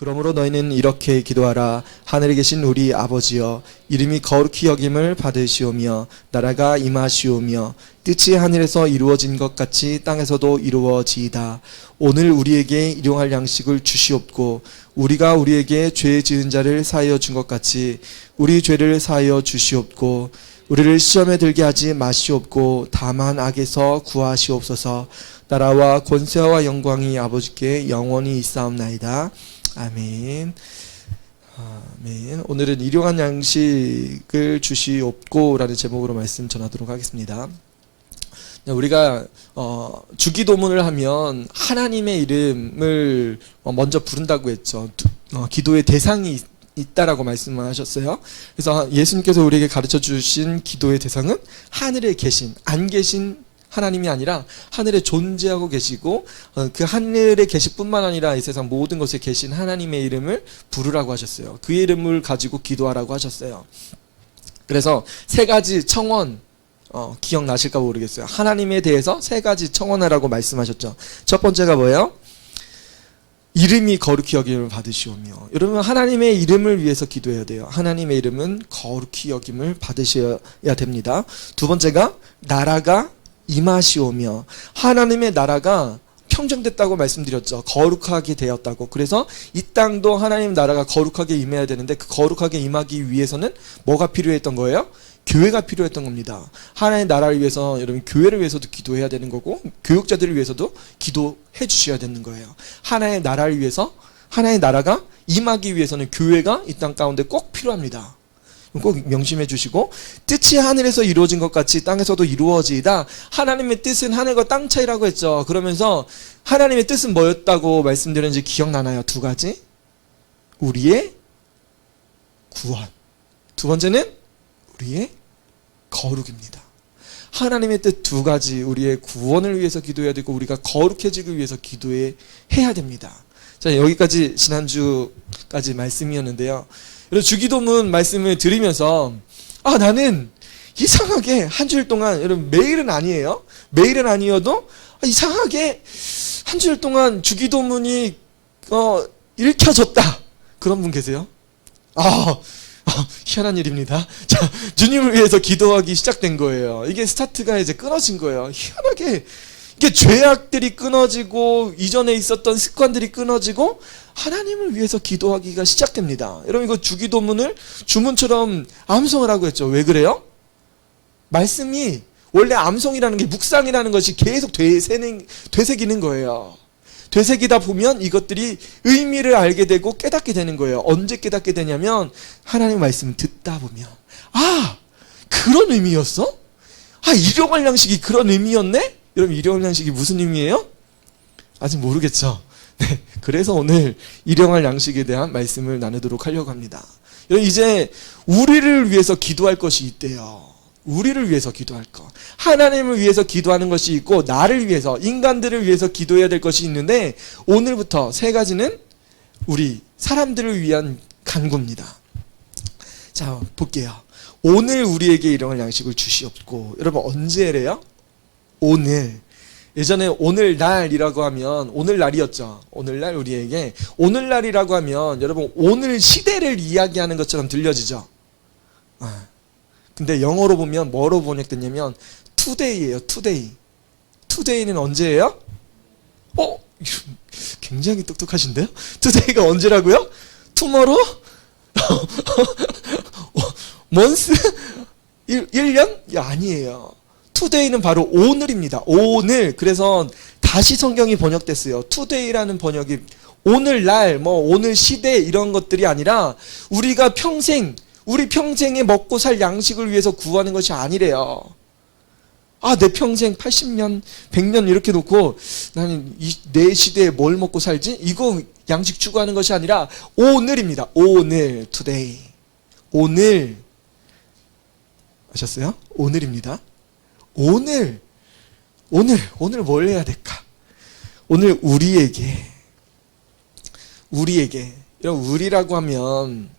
그러므로 너희는 이렇게 기도하라. 하늘에 계신 우리 아버지여, 이름이 거룩히 여김을 받으시오며 나라가 임하시오며 뜻이 하늘에서 이루어진 것 같이 땅에서도 이루어지이다. 오늘 우리에게 일용할 양식을 주시옵고 우리가 우리에게 죄 지은 자를 사하여 준 것 같이 우리 죄를 사하여 주시옵고 우리를 시험에 들게 하지 마시옵고 다만 악에서 구하시옵소서. 나라와 권세와 영광이 아버지께 영원히 있사옵나이다. 아멘. 아멘. 오늘은 일용할 양식을 주시옵고라는 제목으로 말씀 전하도록 하겠습니다. 우리가 주기도문을 하면 하나님의 이름을 먼저 부른다고 했죠. 기도의 대상이 있다라고 말씀하셨어요. 그래서 예수님께서 우리에게 가르쳐 주신 기도의 대상은 하늘에 계신, 안 계신 하나님이 아니라 하늘에 존재하고 계시고 그 하늘에 계실 뿐만 아니라 이 세상 모든 곳에 계신 하나님의 이름을 부르라고 하셨어요. 그의 이름을 가지고 기도하라고 하셨어요. 그래서 세 가지 청원 기억나실까 모르겠어요. 하나님에 대해서 세 가지 청원하라고 말씀하셨죠. 첫 번째가 뭐예요? 이름이 거룩히 여김을 받으시오며. 여러분, 하나님의 이름을 위해서 기도해야 돼요. 하나님의 이름은 거룩히 여김을 받으셔야 됩니다. 두 번째가 나라가 임하시오며. 하나님의 나라가 평정됐다고 말씀드렸죠. 거룩하게 되었다고. 그래서 이 땅도 하나님 나라가 거룩하게 임해야 되는데 그 거룩하게 임하기 위해서는 뭐가 필요했던 거예요? 교회가 필요했던 겁니다. 하나님의 나라를 위해서 여러분 교회를 위해서도 기도해야 되는 거고 교육자들을 위해서도 기도해 주셔야 되는 거예요. 하나님의 나라를 위해서 하나님의 나라가 임하기 위해서는 교회가 이 땅 가운데 꼭 필요합니다. 꼭 명심해 주시고 뜻이 하늘에서 이루어진 것 같이 땅에서도 이루어지이다. 하나님의 뜻은 하늘과 땅 차이라고 했죠. 그러면서 하나님의 뜻은 뭐였다고 말씀드렸는지 기억나나요? 두 가지. 우리의 구원. 두 번째는 우리의 거룩입니다. 하나님의 뜻 두 가지, 우리의 구원을 위해서 기도해야 되고 우리가 거룩해지기 위해서 기도해야 됩니다. 자, 여기까지 지난주까지 말씀이었는데요. 여러분, 주기도문 말씀을 드리면서 나는 이상하게 한 주일 동안, 여러분 매일은 아니에요. 매일은 아니어도 이상하게 한 주일 동안 주기도문이 읽혀졌다. 그런 분 계세요? 희한한 일입니다. 자, 주님을 위해서 기도하기 시작된 거예요. 이게 스타트가 이제 끊어진 거예요. 희한하게 이게 죄악들이 끊어지고 이전에 있었던 습관들이 끊어지고 하나님을 위해서 기도하기가 시작됩니다. 여러분, 이거 주기도문을 주문처럼 암송을 하고 했죠. 왜 그래요? 말씀이 원래 암송이라는 게 묵상이라는 것이 계속 되새기는 거예요. 되새기다 보면 이것들이 의미를 알게 되고 깨닫게 되는 거예요. 언제 깨닫게 되냐면 하나님의 말씀을 듣다 보면 그런 의미였어? 일용할 양식이 그런 의미였네? 여러분, 일용할 양식이 무슨 의미예요? 아직 모르겠죠? 네, 그래서 오늘 일용할 양식에 대한 말씀을 나누도록 하려고 합니다. 여러분, 이제 우리를 위해서 기도할 것이 있대요. 우리를 위해서 기도할 것. 하나님을 위해서 기도하는 것이 있고 나를 위해서, 인간들을 위해서 기도해야 될 것이 있는데 오늘부터 세 가지는 우리 사람들을 위한 간구입니다. 자, 볼게요. 오늘 우리에게 일용할 양식을 주시옵고. 여러분, 언제래요? 오늘. 예전에 오늘날이라고 하면 오늘날이었죠. 오늘날 우리에게 오늘날이라고 하면 여러분 오늘 시대를 이야기하는 것처럼 들려지죠. 근데 영어로 보면 뭐로 번역됐냐면 today예요. today. today는 언제예요? 굉장히 똑똑하신데요? today가 언제라고요? tomorrow? month? 1년? 아니에요. today는 바로 오늘입니다. 오늘. 그래서 다시 성경이 번역됐어요. today라는 번역이 오늘날, 오늘 시대 이런 것들이 아니라 우리가 우리 평생에 먹고 살 양식을 위해서 구하는 것이 아니래요. 내 평생 80년, 100년 이렇게 놓고 나는 내 시대에 뭘 먹고 살지? 이거 양식 추구하는 것이 아니라 오늘입니다. 오늘, today. 오늘. 아셨어요? 오늘입니다. 오늘 뭘 해야 될까? 오늘 우리에게 여러분, 우리라고 하면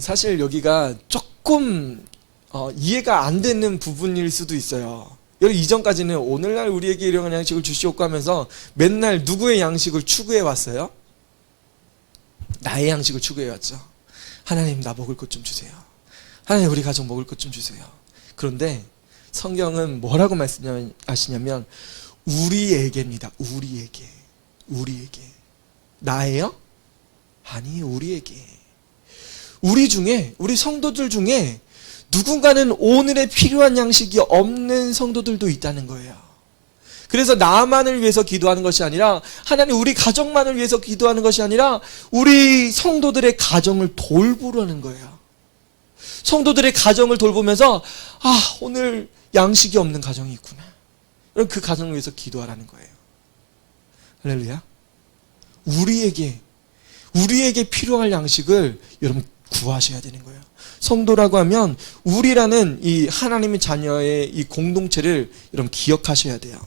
사실 여기가 조금 이해가 안 되는 부분일 수도 있어요. 여러분, 이전까지는 오늘날 우리에게 일용할 양식을 주시옵고 하면서 맨날 누구의 양식을 추구해 왔어요? 나의 양식을 추구해왔죠. 하나님, 나 먹을 것 좀 주세요. 하나님, 우리 가족 먹을 것 좀 주세요. 그런데 성경은 뭐라고 말씀하시냐면 우리에게입니다. 우리에게. 나예요? 아니, 우리에게. 우리 중에, 우리 성도들 중에 누군가는 오늘의 필요한 양식이 없는 성도들도 있다는 거예요. 그래서 나만을 위해서 기도하는 것이 아니라, 하나님, 우리 가정만을 위해서 기도하는 것이 아니라 우리 성도들의 가정을 돌보라는 거예요. 성도들의 가정을 돌보면서 오늘 양식이 없는 가정이 있구나, 그럼 그 가정을 위해서 기도하라는 거예요. 할렐루야. 우리에게 필요할 양식을 여러분 구하셔야 되는 거예요. 성도라고 하면 우리라는 이 하나님의 자녀의 이 공동체를 여러분 기억하셔야 돼요.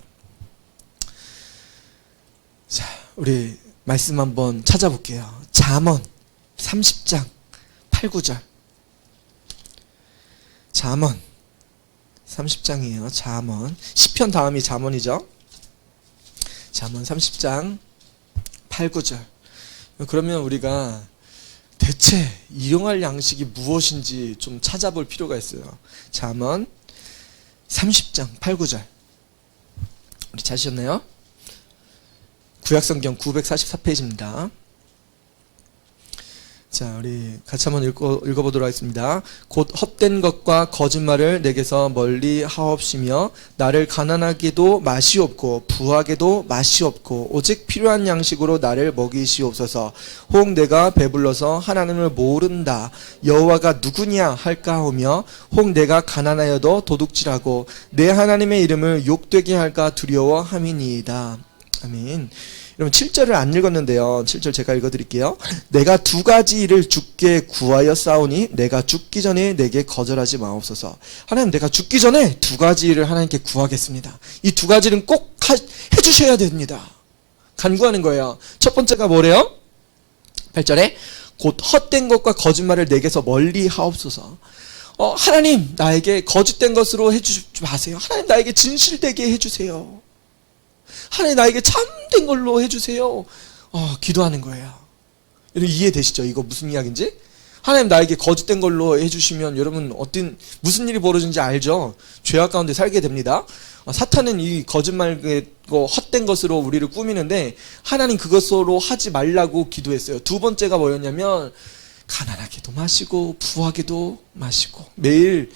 자, 우리 말씀 한번 찾아볼게요. 잠언 30장 8, 9절. 잠언 30장이에요. 잠언. 시편 다음이 잠언이죠. 잠언 30장 8, 9절. 그러면 우리가 대체 일용할 양식이 무엇인지 좀 찾아볼 필요가 있어요. 잠언 30장 8, 9절. 우리 찾으셨나요? 구약성경 944페이지입니다. 자, 우리 같이 한번 읽어보도록 하겠습니다. 곧 헛된 것과 거짓말을 내게서 멀리 하옵시며 나를 가난하게도 마시옵고 부하게도 마시옵고 오직 필요한 양식으로 나를 먹이시옵소서. 혹 내가 배불러서 하나님을 모른다 여호와가 누구냐 할까 하며 혹 내가 가난하여도 도둑질하고 내 하나님의 이름을 욕되게 할까 두려워함이니이다. 아멘. 여러분 7절을 안 읽었는데요. 7절 제가 읽어드릴게요. 내가 두 가지 일을 주께 구하여 싸우니 내가 죽기 전에 내게 거절하지 마옵소서. 하나님, 내가 죽기 전에 두 가지 일을 하나님께 구하겠습니다. 이 두 가지는 꼭 해주셔야 됩니다. 간구하는 거예요. 첫 번째가 뭐래요? 8절에 곧 헛된 것과 거짓말을 내게서 멀리 하옵소서. 하나님, 나에게 거짓된 것으로 해주지 마세요. 하나님, 나에게 진실되게 해주세요. 하나님, 나에게 참된 걸로 해주세요. 기도하는 거예요. 여러분 이해되시죠? 이거 무슨 이야기인지? 하나님, 나에게 거짓된 걸로 해주시면 여러분 무슨 일이 벌어지는지 알죠? 죄악 가운데 살게 됩니다. 사탄은 이 거짓말고 헛된 것으로 우리를 꾸미는데 하나님 그것으로 하지 말라고 기도했어요. 두 번째가 뭐였냐면 가난하게도 마시고 부하게도 마시고 매일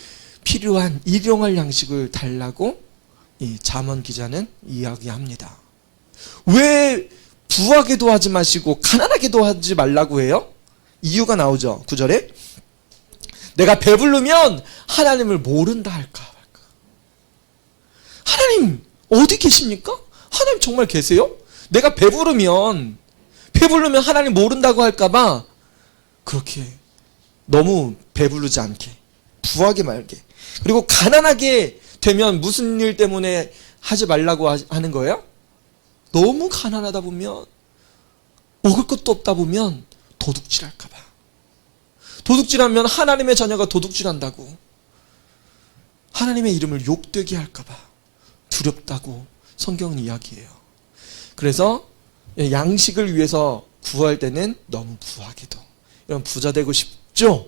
필요한 일용할 양식을 달라고 이 잠언 기자는 이야기합니다. 왜 부하게도 하지 마시고 가난하게도 하지 말라고 해요? 이유가 나오죠. 9절에 내가 배부르면 하나님을 모른다 할까. 하나님 어디 계십니까? 하나님 정말 계세요? 내가 배부르면 하나님 모른다고 할까봐 그렇게 너무 배부르지 않게 부하게 말게. 그리고 가난하게 되면 무슨 일 때문에 하지 말라고 하는 거예요? 너무 가난하다 보면 먹을 것도 없다 보면 도둑질할까 봐. 도둑질하면 하나님의 자녀가 도둑질한다고 하나님의 이름을 욕되게 할까 봐 두렵다고 성경은 이야기해요. 그래서 양식을 위해서 구할 때는 너무 부하게도. 여러분 부자 되고 싶죠?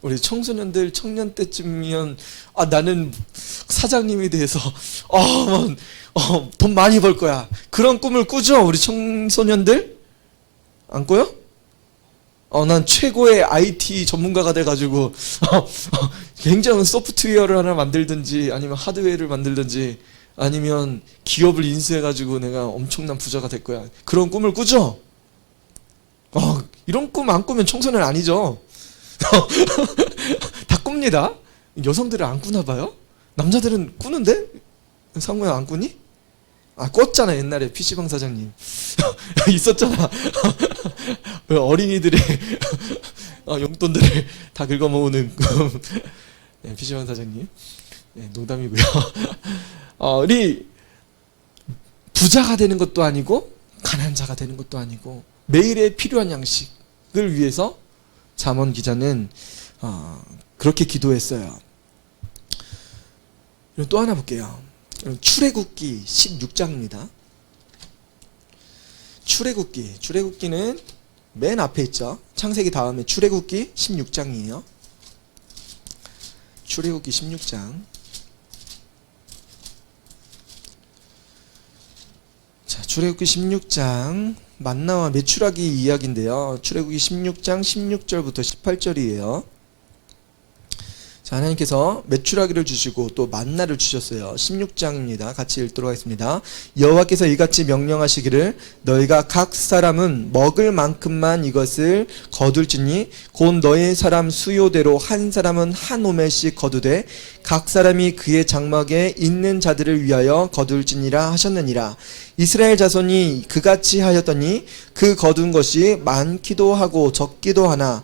우리 청소년들 청년 때쯤이면 나는 사장님이 돼서 돈 많이 벌 거야. 그런 꿈을 꾸죠? 우리 청소년들? 안 꿔요? 난 최고의 IT 전문가가 돼가지고 굉장한 소프트웨어를 하나 만들든지 아니면 하드웨어를 만들든지 아니면 기업을 인수해가지고 내가 엄청난 부자가 될 거야. 그런 꿈을 꾸죠? 이런 꿈 안 꾸면 청소년 아니죠? 다 꿉니다. 여성들은 안 꾸나 봐요? 남자들은 꾸는데? 상무야 안 꾸니? 꿨잖아 옛날에 PC방 사장님. 있었잖아. 어린이들의 용돈들을 다 긁어모으는 PC방 사장님. 농담이고요. 우리 부자가 되는 것도 아니고 가난한 자가 되는 것도 아니고 매일의 필요한 양식을 위해서 잠언 기자는 그렇게 기도했어요. 또 하나 볼게요. 출애굽기 16장입니다. 출애굽기는 맨 앞에 있죠. 창세기 다음에 출애굽기 16장이에요. 출애굽기 16장. 자, 출애굽기 16장 만나와 메추라기 이야기인데요. 출애굽기 16장 16절부터 18절이에요. 자, 하나님께서 메추라기를 주시고 또 만나를 주셨어요. 16장입니다. 같이 읽도록 하겠습니다. 여호와께서 이같이 명령하시기를 너희가 각 사람은 먹을 만큼만 이것을 거둘지니 곧 너희 사람 수요대로 한 사람은 한 오멜씩 거두되 각 사람이 그의 장막에 있는 자들을 위하여 거둘지니라 하셨느니라. 이스라엘 자손이 그같이 하였더니 그 거둔 것이 많기도 하고 적기도 하나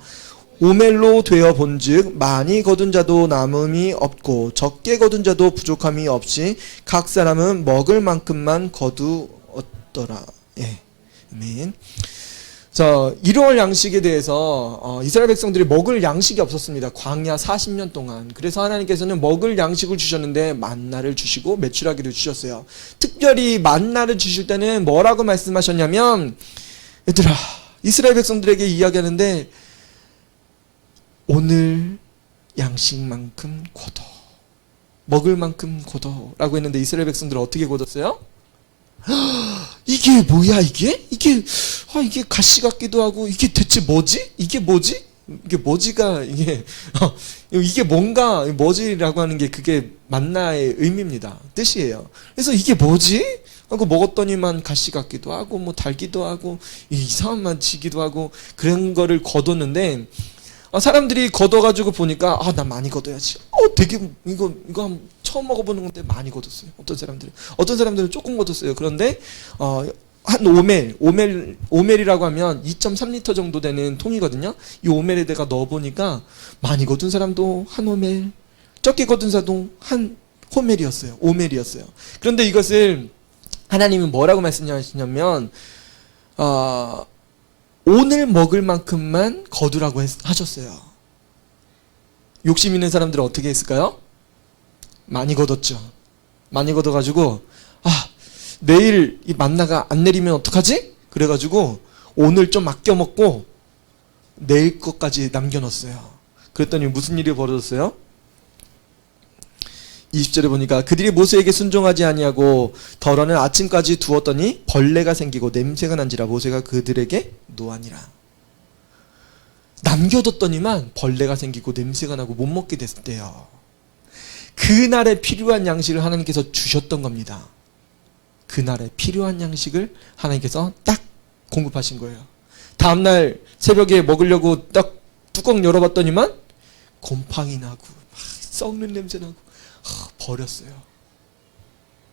오멜로 되어 본즉 많이 거둔 자도 남음이 없고 적게 거둔 자도 부족함이 없이 각 사람은 먹을 만큼만 거두었더라. 예, 아멘. 자, 일용할 양식에 대해서 이스라엘 백성들이 먹을 양식이 없었습니다. 광야 40년 동안. 그래서 하나님께서는 먹을 양식을 주셨는데 만나를 주시고 메추라기를 주셨어요. 특별히 만나를 주실 때는 뭐라고 말씀하셨냐면, 얘들아, 이스라엘 백성들에게 이야기하는데 오늘 양식만큼 거둬, 먹을 만큼 거둬라고 했는데 이스라엘 백성들은 어떻게 거뒀어요? 이게 뭐야 이게? 이게 가시 같기도 하고 이게 대체 뭐지? 이게 뭐지? 이게 뭐지가 이게 뭔가 뭐지라고 하는 게 그게 만나의 의미입니다. 뜻이에요. 그래서 이게 뭐지? 하고 먹었더니만 가시 같기도 하고 뭐 달기도 하고 이상한 맛 지기도 하고 그런 거를 거뒀는데 사람들이 걷어가지고 보니까 나 많이 걷어야지. 되게 이거 처음 먹어보는 건데 많이 걷었어요. 어떤 사람들은 조금 걷었어요. 그런데 한 오멜이라고 하면 2.3리터 정도 되는 통이거든요. 이 오멜에다가 넣어보니까 많이 걷은 사람도 한 오멜, 적게 걷은 사람도 한 호멜이었어요. 오멜이었어요. 그런데 이것을 하나님은 뭐라고 말씀하시냐면 오늘 먹을 만큼만 거두라고 하셨어요. 욕심 있는 사람들은 어떻게 했을까요? 많이 거뒀죠. 많이 거둬가지고 내일 이 만나가 안 내리면 어떡하지? 그래가지고 오늘 좀 아껴 먹고 내일 것까지 남겨놓았어요. 그랬더니 무슨 일이 벌어졌어요? 20절에 보니까 그들이 모세에게 순종하지 아니하고 덜어는 아침까지 두었더니 벌레가 생기고 냄새가 난지라 모세가 그들에게 노하니라. 남겨뒀더니만 벌레가 생기고 냄새가 나고 못 먹게 됐대요. 그날에 필요한 양식을 하나님께서 주셨던 겁니다. 그날에 필요한 양식을 하나님께서 딱 공급하신 거예요. 다음날 새벽에 먹으려고 딱 뚜껑 열어봤더니만 곰팡이 나고 막 썩는 냄새 나고 버렸어요.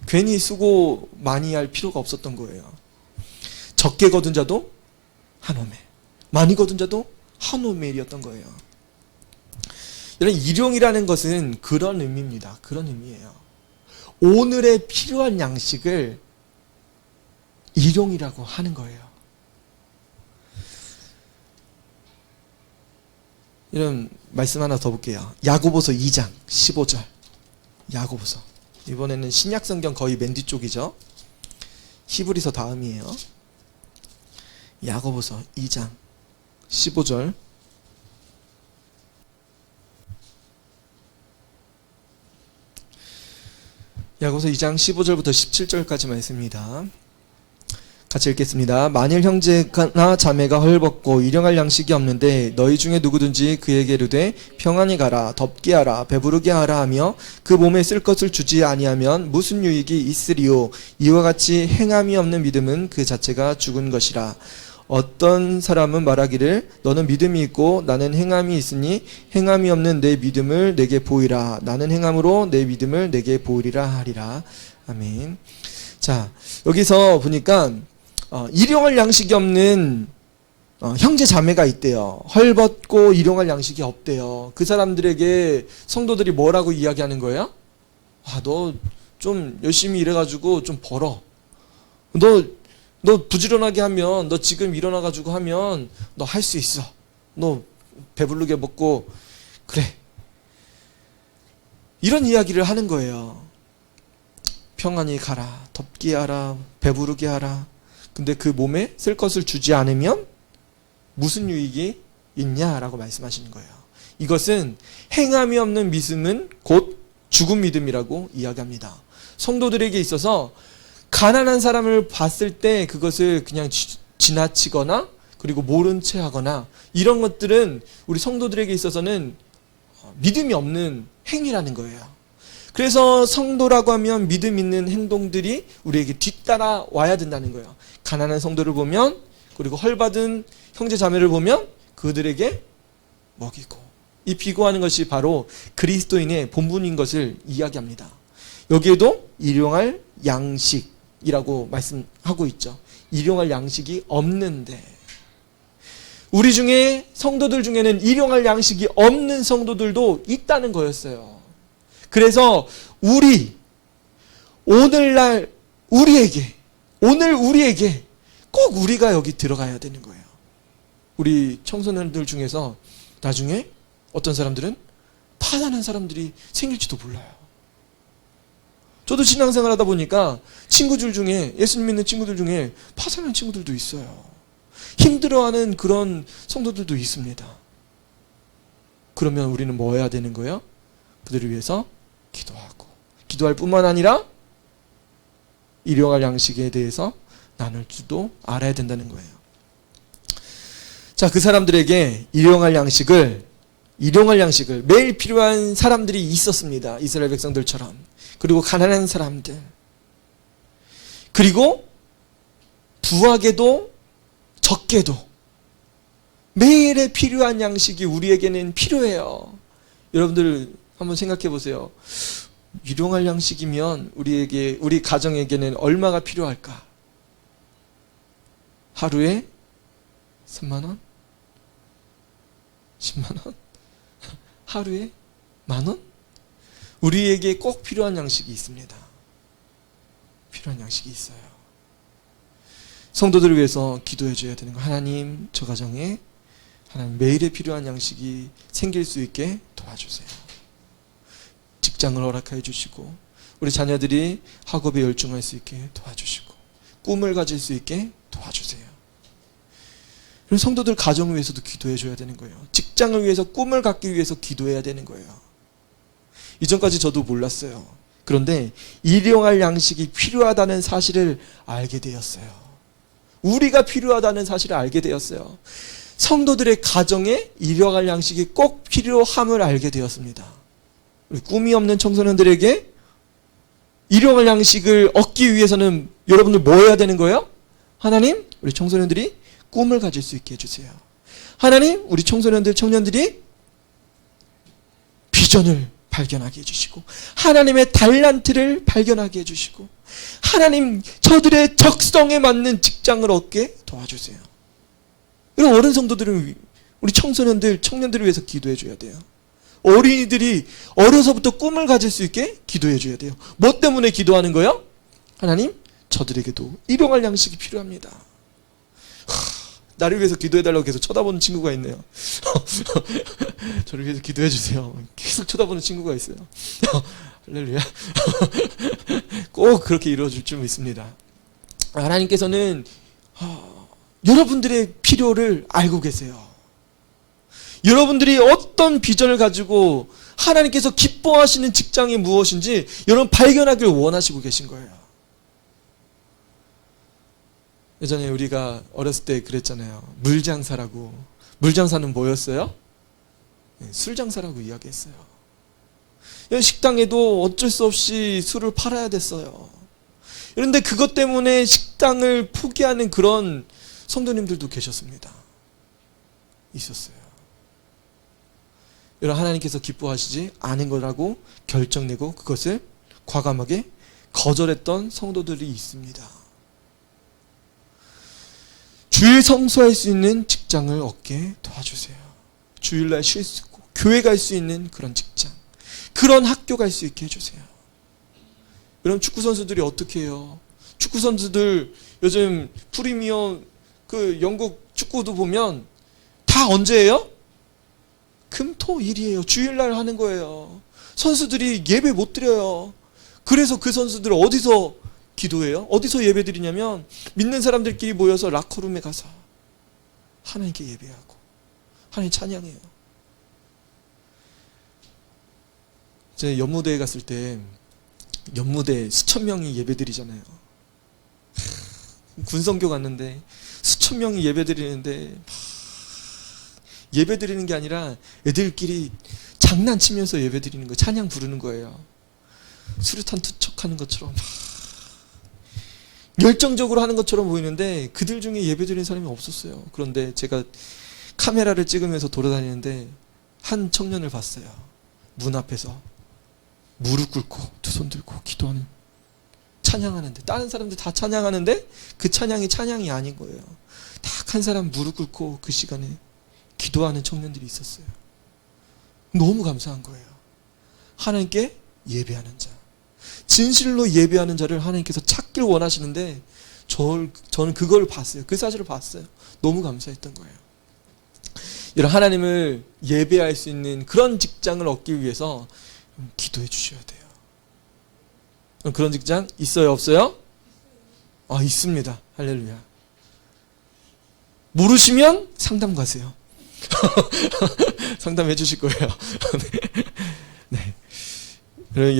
괜히 수고 많이 할 필요가 없었던 거예요. 적게 거둔 자도 한 오멜, 많이 거둔 자도 한 오멜이었던 거예요. 이런 일용이라는 것은 그런 의미입니다. 그런 의미예요. 오늘의 필요한 양식을 일용이라고 하는 거예요. 이런 말씀 하나 더 볼게요. 야고보서 2장 15절. 야고보서. 이번에는 신약 성경 거의 맨 뒤쪽이죠. 히브리서 다음이에요. 야고보서 2장 15절. 야고보서 2장 15절부터 17절까지 말씀입니다. 같이 읽겠습니다. 만일 형제나 자매가 헐벗고 일용할 양식이 없는데 너희 중에 누구든지 그에게 이르되 평안히 가라, 덥게 하라, 배부르게 하라 하며 그 몸에 쓸 것을 주지 아니하면 무슨 유익이 있으리요? 이와 같이 행함이 없는 믿음은 그 자체가 죽은 것이라. 어떤 사람은 말하기를 너는 믿음이 있고 나는 행함이 있으니 행함이 없는 내 믿음을 내게 보이라. 나는 행함으로 내 믿음을 내게 보이리라 하리라. 아멘. 자, 여기서 보니까 일용할 양식이 없는 형제 자매가 있대요. 헐벗고 일용할 양식이 없대요. 그 사람들에게 성도들이 뭐라고 이야기하는 거예요? 너 좀 열심히 일해가지고 좀 벌어. 너 부지런하게 하면, 너 지금 일어나가지고 하면 너 할 수 있어. 너 배부르게 먹고 그래. 이런 이야기를 하는 거예요. 평안히 가라, 덥게 하라, 배부르게 하라. 근데 그 몸에 쓸 것을 주지 않으면 무슨 유익이 있냐라고 말씀하시는 거예요. 이것은 행함이 없는 믿음은 곧 죽은 믿음이라고 이야기합니다. 성도들에게 있어서 가난한 사람을 봤을 때 그것을 그냥 지나치거나 그리고 모른 채 하거나 이런 것들은 우리 성도들에게 있어서는 믿음이 없는 행위라는 거예요. 그래서 성도라고 하면 믿음 있는 행동들이 우리에게 뒤따라 와야 된다는 거예요. 가난한 성도를 보면 그리고 헐받은 형제 자매를 보면 그들에게 먹이고, 이 비교하는 것이 바로 그리스도인의 본분인 것을 이야기합니다. 여기에도 일용할 양식이라고 말씀하고 있죠. 일용할 양식이 없는데, 우리 중에 성도들 중에는 일용할 양식이 없는 성도들도 있다는 거였어요. 그래서 오늘날 우리에게, 오늘 우리에게 꼭 우리가 여기 들어가야 되는 거예요. 우리 청소년들 중에서 나중에 어떤 사람들은 파산한 사람들이 생길지도 몰라요. 저도 신앙생활 하다 보니까 친구들 중에, 예수님 믿는 친구들 중에 파산한 친구들도 있어요. 힘들어하는 그런 성도들도 있습니다. 그러면 우리는 뭐 해야 되는 거예요? 그들을 위해서 기도하고, 기도할 뿐만 아니라 일용할 양식에 대해서 나눌 줄도 알아야 된다는 거예요. 자, 그 사람들에게 일용할 양식을 매일 필요한 사람들이 있었습니다. 이스라엘 백성들처럼. 그리고 가난한 사람들, 그리고 부하게도 적게도 매일에 필요한 양식이 우리에게는 필요해요. 여러분들 한번 생각해 보세요. 일용할 양식이면 우리 가정에게는 얼마가 필요할까? 하루에 3만 원? 10만 원? 하루에 10,000원? 우리에게 꼭 필요한 양식이 있습니다. 필요한 양식이 있어요. 성도들을 위해서 기도해 줘야 되는 거. 하나님, 저 가정에 하나님 매일에 필요한 양식이 생길 수 있게 도와주세요. 직장을 허락해 주시고, 우리 자녀들이 학업에 열중할 수 있게 도와주시고, 꿈을 가질 수 있게 도와주세요. 그래서 성도들 가정을 위해서도 기도해 줘야 되는 거예요. 직장을 위해서, 꿈을 갖기 위해서 기도해야 되는 거예요. 이전까지 저도 몰랐어요. 그런데 일용할 양식이 필요하다는 사실을 알게 되었어요. 우리가 필요하다는 사실을 알게 되었어요. 성도들의 가정에 일용할 양식이 꼭 필요함을 알게 되었습니다. 우리 꿈이 없는 청소년들에게 일용할 양식을 얻기 위해서는 여러분들 뭐 해야 되는 거예요? 하나님, 우리 청소년들이 꿈을 가질 수 있게 해주세요. 하나님, 우리 청소년들, 청년들이 비전을 발견하게 해주시고, 하나님의 달란트를 발견하게 해주시고, 하나님, 저들의 적성에 맞는 직장을 얻게 도와주세요. 이런 어른 성도들은 우리 청소년들, 청년들을 위해서 기도해 줘야 돼요. 어린이들이 어려서부터 꿈을 가질 수 있게 기도해 줘야 돼요. 뭐 때문에 기도하는 거예요? 하나님, 저들에게도 일용할 양식이 필요합니다. 나를 위해서 기도해달라고 계속 쳐다보는 친구가 있네요. 저를 위해서 기도해 주세요. 계속 쳐다보는 친구가 있어요. 할렐루야. 꼭 그렇게 이루어질 줄 믿습니다. 하나님께서는 여러분들의 필요를 알고 계세요. 여러분들이 어떤 비전을 가지고 하나님께서 기뻐하시는 직장이 무엇인지 여러분 발견하길 원하시고 계신 거예요. 예전에 우리가 어렸을 때 그랬잖아요. 물장사라고. 물장사는 뭐였어요? 술장사라고 이야기했어요. 식당에도 어쩔 수 없이 술을 팔아야 됐어요. 그런데 그것 때문에 식당을 포기하는 그런 성도님들도 계셨습니다. 있었어요. 여러분, 하나님께서 기뻐하시지 않은 거라고 결정내고 그것을 과감하게 거절했던 성도들이 있습니다. 주일 성수할 수 있는 직장을 얻게 도와주세요. 주일날 쉴 수 있고 교회 갈 수 있는 그런 직장, 그런 학교 갈 수 있게 해주세요. 여러분, 축구 선수들이 어떻게 해요? 축구 선수들 요즘 프리미엄 그 영국 축구도 보면 다 언제 해요? 금, 토, 일이에요. 주일날 하는 거예요. 선수들이 예배 못 드려요. 그래서 그 선수들 어디서 기도해요? 어디서 예배 드리냐면 믿는 사람들끼리 모여서 라커룸에 가서 하나님께 예배하고 하나님 찬양해요. 제 연무대에 갔을 때 연무대 수천 명이 예배드리잖아요. 군성교 갔는데 수천 명이 예배드리는데 예배드리는 게 아니라 애들끼리 장난치면서 예배드리는 거예요. 찬양 부르는 거예요. 수류탄 투척하는 것처럼 열정적으로 하는 것처럼 보이는데 그들 중에 예배드리는 사람이 없었어요. 그런데 제가 카메라를 찍으면서 돌아다니는데 한 청년을 봤어요. 문 앞에서 무릎 꿇고 두 손 들고 기도하는, 찬양하는데 다른 사람들 다 찬양하는데 그 찬양이 아닌 거예요. 딱 한 사람 무릎 꿇고 그 시간에 기도하는 청년들이 있었어요. 너무 감사한 거예요. 하나님께 예배하는 자, 진실로 예배하는 자를 하나님께서 찾길 원하시는데 저는 그걸 봤어요. 그 사실을 봤어요. 너무 감사했던 거예요. 이런 하나님을 예배할 수 있는 그런 직장을 얻기 위해서 기도해 주셔야 돼요. 그런 직장 있어요, 없어요? 있습니다. 할렐루야. 모르시면 상담 가세요. 상담해 주실 거예요. 네. 네.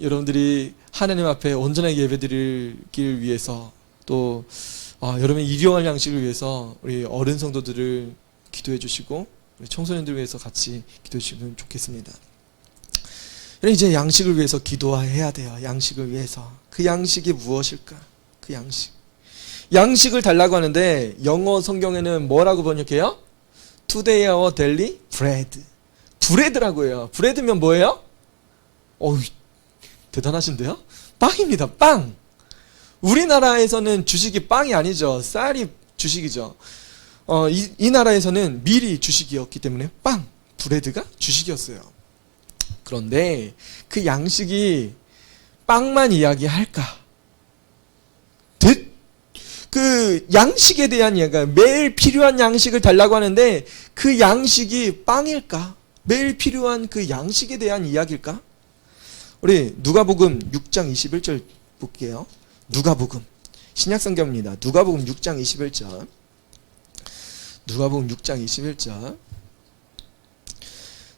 여러분들이 하나님 앞에 온전하게 예배드리길 위해서 또 여러분의 일용할 양식을 위해서 우리 어른 성도들을 기도해 주시고 우리 청소년들을 위해서 같이 기도해 주시면 좋겠습니다. 이제 양식을 위해서 기도해야 돼요. 양식을 위해서. 그 양식이 무엇일까? 그 양식을 달라고 하는데 영어 성경에는 뭐라고 번역해요? Today our daily bread. 브레드라고 해요. 브레드면 뭐예요? 대단하신데요? 빵입니다. 빵. 우리나라에서는 주식이 빵이 아니죠. 쌀이 주식이죠. 이 나라에서는 밀이 주식이었기 때문에 빵, 브레드가 주식이었어요. 그런데 그 양식이 빵만 이야기할까? 그 양식에 대한 이야기가 매일 필요한 양식을 달라고 하는데 그 양식이 빵일까? 매일 필요한 그 양식에 대한 이야기일까? 우리 누가복음 6장 21절 볼게요. 누가복음 신약성경입니다. 누가복음 6장 21절. 누가복음 6장 21절.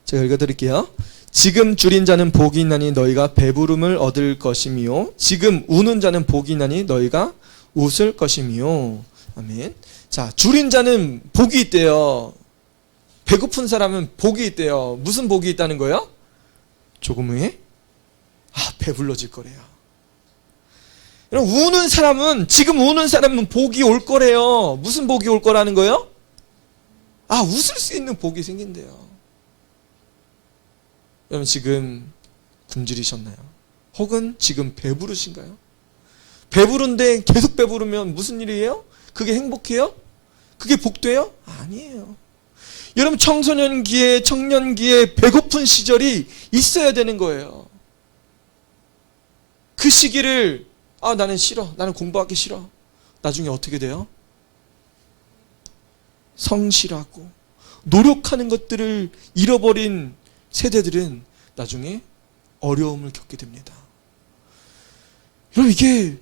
제가 읽어드릴게요. 지금 줄인 자는 복이 있나니 너희가 배부름을 얻을 것이며 지금 우는 자는 복이 있나니 너희가 웃을 것이며. 아멘. 자, 줄인 자는 복이 있대요. 배고픈 사람은 복이 있대요. 무슨 복이 있다는 거예요? 조금 후에 배불러질 거래요. 지금 우는 사람은 복이 올 거래요. 무슨 복이 올 거라는 거예요? 웃을 수 있는 복이 생긴대요. 여러분 지금 굶주리셨나요? 혹은 지금 배부르신가요? 배부른데 계속 배부르면 무슨 일이에요? 그게 행복해요? 그게 복돼요? 아니에요. 여러분 청소년기에 청년기에 배고픈 시절이 있어야 되는 거예요. 그 시기를 나는 싫어. 나는 공부하기 싫어. 나중에 어떻게 돼요? 성실하고 노력하는 것들을 잃어버린 세대들은 나중에 어려움을 겪게 됩니다. 여러분 이게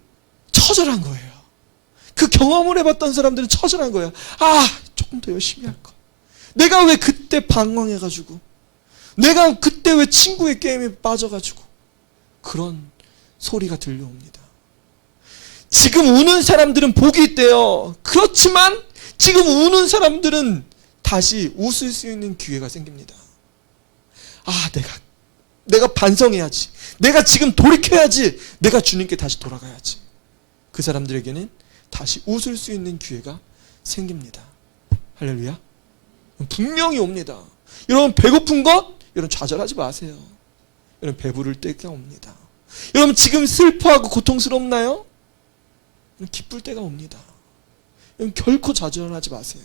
처절한 거예요. 그 경험을 해봤던 사람들은 처절한 거예요. 조금 더 열심히 할 거. 내가 왜 그때 방황해가지고, 내가 그때 왜 친구의 게임에 빠져가지고, 그런 소리가 들려옵니다. 지금 우는 사람들은 복이 있대요. 그렇지만 지금 우는 사람들은 다시 웃을 수 있는 기회가 생깁니다. 내가 반성해야지. 내가 지금 돌이켜야지. 내가 주님께 다시 돌아가야지. 그 사람들에게는 다시 웃을 수 있는 기회가 생깁니다. 할렐루야. 분명히 옵니다. 여러분 배고픈 것? 여러분 좌절하지 마세요. 여러분 배부를 때가 옵니다. 여러분 지금 슬퍼하고 고통스럽나요? 기쁠 때가 옵니다. 여러분 결코 좌절하지 마세요.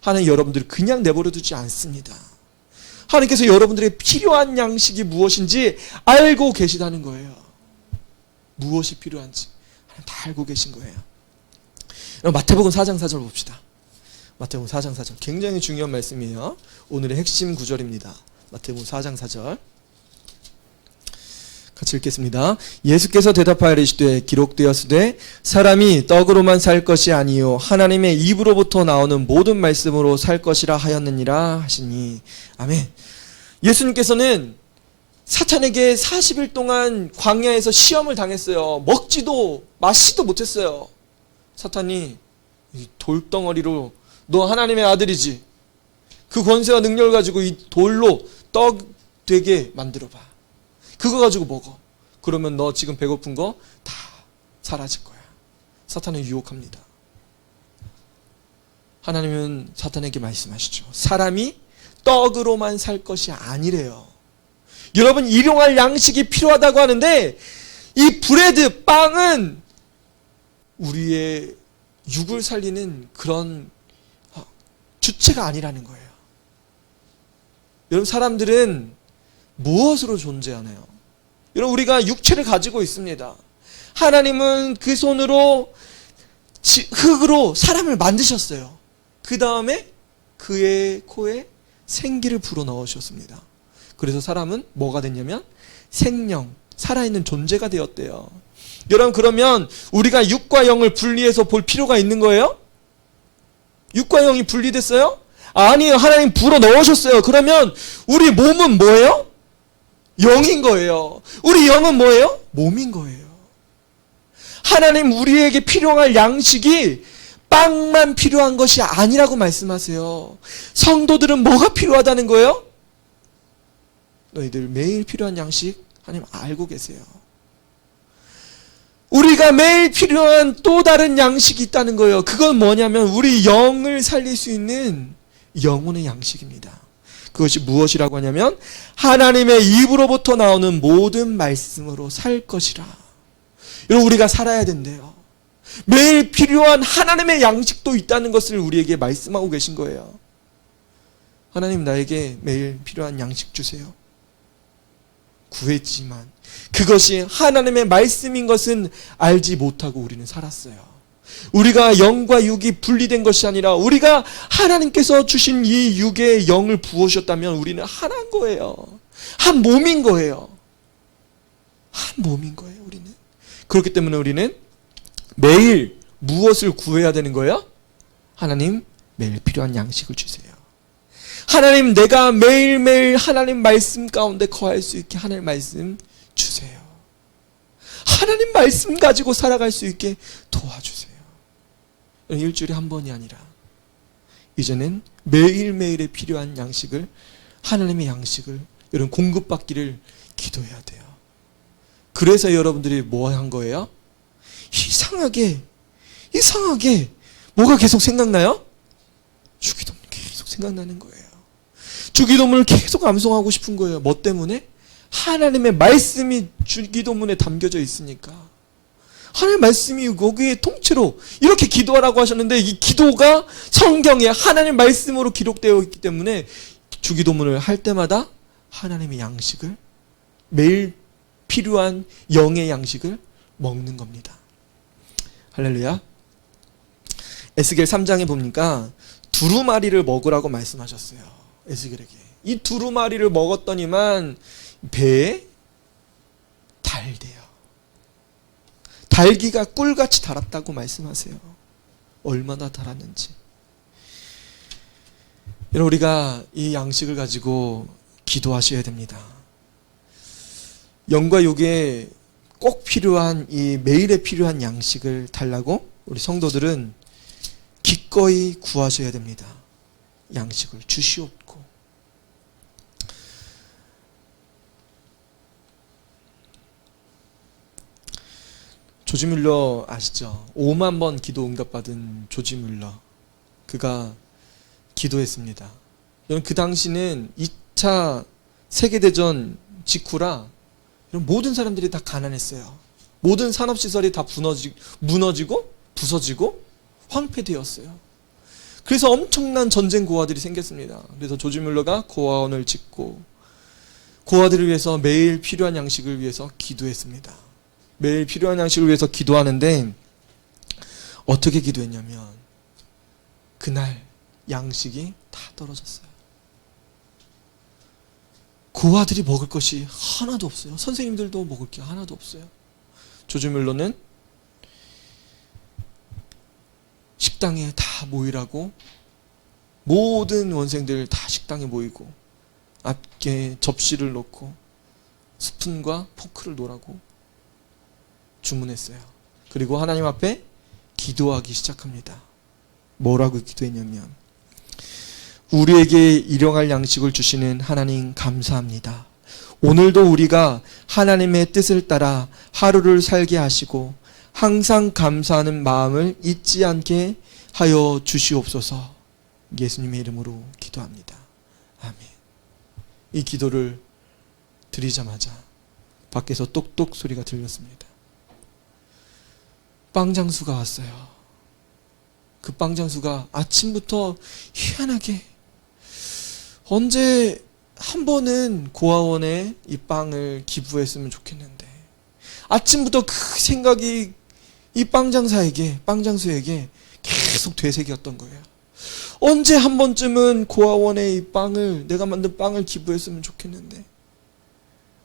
하나님 여러분들을 그냥 내버려 두지 않습니다. 하나님께서 여러분들의 필요한 양식이 무엇인지 알고 계시다는 거예요. 무엇이 필요한지 다 알고 계신 거예요. 마태복음 4장 4절 봅시다. 마태복음 4장 4절 굉장히 중요한 말씀이에요. 오늘의 핵심 구절입니다. 마태복음 4장 4절 같이 읽겠습니다. 예수께서 대답하여 이르시되 기록되었으되 사람이 떡으로만 살 것이 아니요 하나님의 입으로부터 나오는 모든 말씀으로 살 것이라 하였느니라 하시니. 아멘. 예수님께서는 사탄에게 40일 동안 광야에서 시험을 당했어요. 먹지도 마시지도 못했어요. 사탄이 이 돌덩어리로 너 하나님의 아들이지, 그 권세와 능력을 가지고 이 돌로 떡 되게 만들어봐, 그거 가지고 먹어, 그러면 너 지금 배고픈 거 다 사라질 거야. 사탄을 유혹합니다. 하나님은 사탄에게 말씀하시죠. 사람이 떡으로만 살 것이 아니래요. 여러분, 일용할 양식이 필요하다고 하는데 이 브레드, 빵은 우리의 육을 살리는 그런 주체가 아니라는 거예요. 여러분, 사람들은 무엇으로 존재하나요? 여러분, 우리가 육체를 가지고 있습니다. 하나님은 그 손으로 흙으로 사람을 만드셨어요. 그 다음에 그의 코에 생기를 불어넣으셨습니다. 그래서 사람은 뭐가 됐냐면 생명, 살아있는 존재가 되었대요. 여러분, 그러면 우리가 육과 영을 분리해서 볼 필요가 있는 거예요? 육과 영이 분리됐어요? 아니에요. 하나님 불어넣으셨어요. 그러면 우리 몸은 뭐예요? 영인 거예요. 우리 영은 뭐예요? 몸인 거예요. 하나님 우리에게 필요할 양식이 빵만 필요한 것이 아니라고 말씀하세요. 성도들은 뭐가 필요하다는 거예요? 너희들 매일 필요한 양식 하나님 알고 계세요. 우리가 매일 필요한 또 다른 양식이 있다는 거예요. 그건 뭐냐면 우리 영을 살릴 수 있는 영혼의 양식입니다. 그것이 무엇이라고 하냐면 하나님의 입으로부터 나오는 모든 말씀으로 살 것이라. 여러분, 우리가 살아야 된대요. 매일 필요한 하나님의 양식도 있다는 것을 우리에게 말씀하고 계신 거예요. 하나님, 나에게 매일 필요한 양식 주세요. 구했지만 그것이 하나님의 말씀인 것은 알지 못하고 우리는 살았어요. 우리가 영과 육이 분리된 것이 아니라 우리가 하나님께서 주신 이 육의 영을 부으셨다면 우리는 하나인 거예요. 한 몸인 거예요. 한 몸인 거예요, 우리는. 그렇기 때문에 우리는 매일 무엇을 구해야 되는 거예요? 하나님, 매일 필요한 양식을 주세요. 하나님, 내가 매일매일 하나님 말씀 가운데 거할 수 있게 하나님 말씀 주세요. 하나님 말씀 가지고 살아갈 수 있게 도와주세요. 일주일에 한 번이 아니라 이제는 매일매일에 필요한 양식을, 하나님의 양식을 여러분 공급받기를 기도해야 돼요. 그래서 여러분들이 뭐 한 거예요? 이상하게 뭐가 계속 생각나요? 주기도문 계속 생각나는 거예요. 주기도문을 계속 암송하고 싶은 거예요. 뭐 때문에? 하나님의 말씀이 주기도문에 담겨져 있으니까. 하나님의 말씀이 거기에 통째로 이렇게 기도하라고 하셨는데 이 기도가 성경에 하나님의 말씀으로 기록되어 있기 때문에 주기도문을 할 때마다 하나님의 양식을, 매일 필요한 영의 양식을 먹는 겁니다. 할렐루야. 에스겔 3장에 보니까 두루마리를 먹으라고 말씀하셨어요. 에스겔에게. 이 두루마리를 먹었더니만 배에 달대요. 달기가 꿀같이 달았다고 말씀하세요. 얼마나 달았는지. 여러분, 우리가 이 양식을 가지고 기도하셔야 됩니다. 영과 육에 꼭 필요한 이 매일에 필요한 양식을 달라고 우리 성도들은 기꺼이 구하셔야 됩니다. 양식을 주시옵고. 조지 뮬러 아시죠? 5만 번 기도 응답받은 조지 뮬러. 그가 기도했습니다. 여러분, 그 당시는 2차 세계대전 직후라 모든 사람들이 다 가난했어요. 모든 산업시설이 다 무너지고 부서지고 황폐되었어요. 그래서 엄청난 전쟁 고아들이 생겼습니다. 그래서 조지 뮬러가 고아원을 짓고 고아들을 위해서 매일 필요한 양식을 위해서 기도했습니다. 매일 필요한 양식을 위해서 기도하는데 어떻게 기도했냐면 그날 양식이 다 떨어졌어요. 고아들이 먹을 것이 하나도 없어요. 선생님들도 먹을 게 하나도 없어요. 조주밀로는 식당에 다 모이라고 모든 원생들 다 식당에 모이고 앞에 접시를 놓고 스푼과 포크를 놓으라고 주문했어요. 그리고 하나님 앞에 기도하기 시작합니다. 뭐라고 기도했냐면, 우리에게 일용할 양식을 주시는 하나님 감사합니다. 오늘도 우리가 하나님의 뜻을 따라 하루를 살게 하시고 항상 감사하는 마음을 잊지 않게 하여 주시옵소서. 예수님의 이름으로 기도합니다. 아멘. 이 기도를 드리자마자 밖에서 똑똑 소리가 들렸습니다. 빵 장수가 왔어요. 그 빵 장수가 아침부터 희한하게 언제 한 번은 고아원에 이 빵을 기부했으면 좋겠는데, 아침부터 그 생각이 이 빵 장수에게 계속 되새겼던 거예요. 언제 한 번쯤은 고아원에 이 빵을, 내가 만든 빵을 기부했으면 좋겠는데.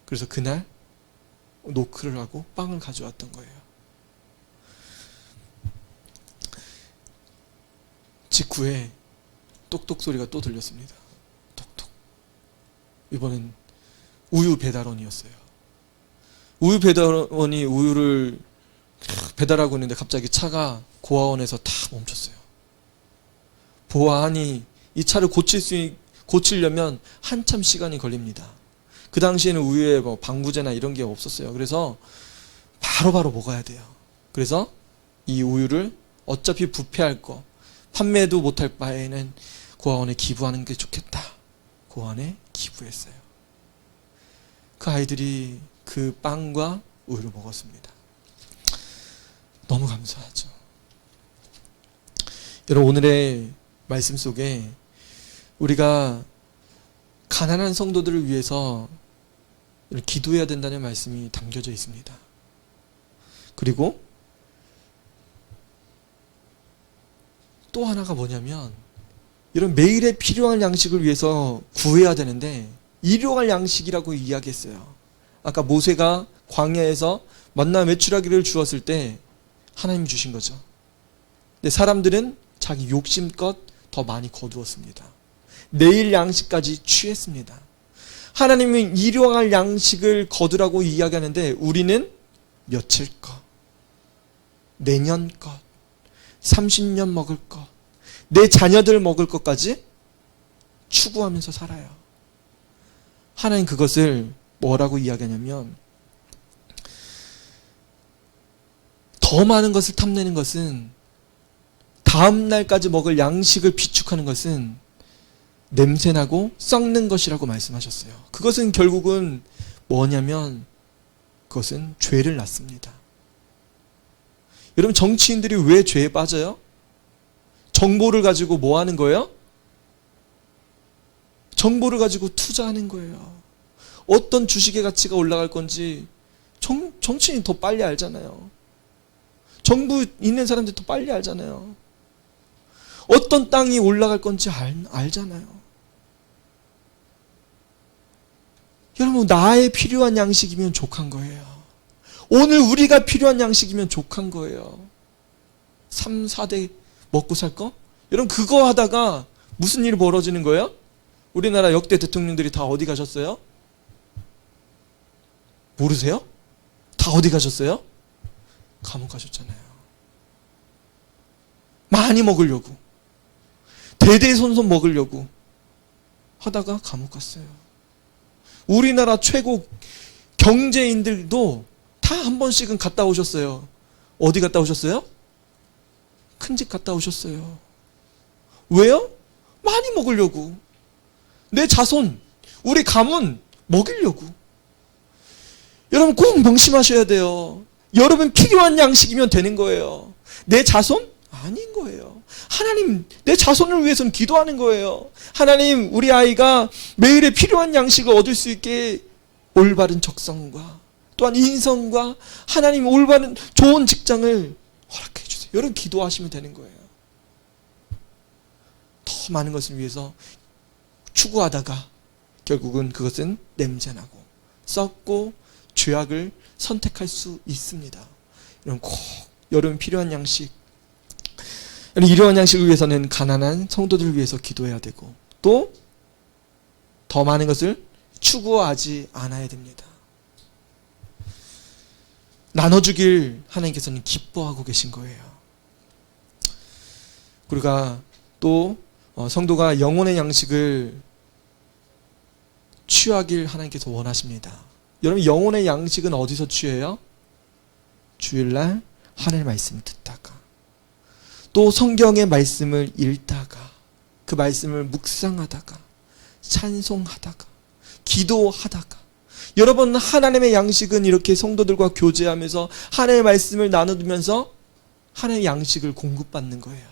그래서 그날 노크를 하고 빵을 가져왔던 거예요. 직후에 똑똑 소리가 또 들렸습니다. 똑똑. 이번엔 우유 배달원이었어요. 우유 배달원이 우유를 배달하고 있는데 갑자기 차가 고아원에서 다 멈췄어요. 보아하니 이 차를 고치려면 한참 시간이 걸립니다. 그 당시에는 우유에 뭐 방부제나 이런 게 없었어요. 그래서 바로바로 먹어야 돼요. 그래서 이 우유를 어차피 부패할 거, 판매도 못할 바에는 고아원에 기부하는 게 좋겠다. 고아원에 기부했어요. 그 아이들이 그 빵과 우유를 먹었습니다. 너무 감사하죠. 여러분, 오늘의 말씀 속에 우리가 가난한 성도들을 위해서 기도해야 된다는 말씀이 담겨져 있습니다. 그리고 또 하나가 뭐냐면, 이런 매일에 필요한 양식을 위해서 구해야 되는데 일용할 양식이라고 이야기했어요. 아까 모세가 광야에서 만나 메추라기를 주었을 때 하나님이 주신 거죠. 근데 사람들은 자기 욕심껏 더 많이 거두었습니다. 내일 양식까지 취했습니다. 하나님은 일용할 양식을 거두라고 이야기하는데 우리는 며칠 것, 내년 것, 30년 먹을 것, 내 자녀들 먹을 것까지 추구하면서 살아요. 하나님 그것을 뭐라고 이야기하냐면, 더 많은 것을 탐내는 것은, 다음 날까지 먹을 양식을 비축하는 것은 냄새나고 썩는 것이라고 말씀하셨어요. 그것은 결국은 뭐냐면, 그것은 죄를 낳습니다. 여러분, 정치인들이 왜 죄에 빠져요? 정보를 가지고 뭐 하는 거예요? 정보를 가지고 투자하는 거예요. 어떤 주식의 가치가 올라갈 건지 정치인이 더 빨리 알잖아요. 정부 있는 사람들이 더 빨리 알잖아요. 어떤 땅이 올라갈 건지 알잖아요. 여러분, 나의 필요한 양식이면 족한 거예요. 오늘 우리가 필요한 양식이면 족한 거예요. 3, 4대 먹고 살 거? 여러분, 그거 하다가 무슨 일이 벌어지는 거예요? 우리나라 역대 대통령들이 다 어디 가셨어요? 모르세요? 다 어디 가셨어요? 감옥 가셨잖아요. 많이 먹으려고, 대대손손 먹으려고 하다가 감옥 갔어요. 우리나라 최고 경제인들도 다 한 번씩은 갔다 오셨어요. 어디 갔다 오셨어요? 큰 집 갔다 오셨어요. 왜요? 많이 먹으려고. 내 자손, 우리 가문 먹이려고. 여러분, 꼭 명심하셔야 돼요. 여러분 필요한 양식이면 되는 거예요. 내 자손? 아닌 거예요. 하나님, 내 자손을 위해서는 기도하는 거예요. 하나님, 우리 아이가 매일의 필요한 양식을 얻을 수 있게 올바른 적성과 또한 인성과 하나님 올바른 좋은 직장을 허락해 주세요. 여러분 기도하시면 되는 거예요. 더 많은 것을 위해서 추구하다가 결국은 그것은 냄새나고 썩고 죄악을 선택할 수 있습니다. 이런 꼭 여러분 필요한 양식, 이러한 양식을 위해서는 가난한 성도들을 위해서 기도해야 되고 또 더 많은 것을 추구하지 않아야 됩니다. 나눠주길 하나님께서는 기뻐하고 계신 거예요. 우리가 또 성도가 영혼의 양식을 취하길 하나님께서 원하십니다. 여러분 영혼의 양식은 어디서 취해요? 주일날 하나님의 말씀을 듣다가 또 성경의 말씀을 읽다가 그 말씀을 묵상하다가 찬송하다가 기도하다가 여러분 하나님의 양식은 이렇게 성도들과 교제하면서 하나님의 말씀을 나누면서 하나님의 양식을 공급받는 거예요.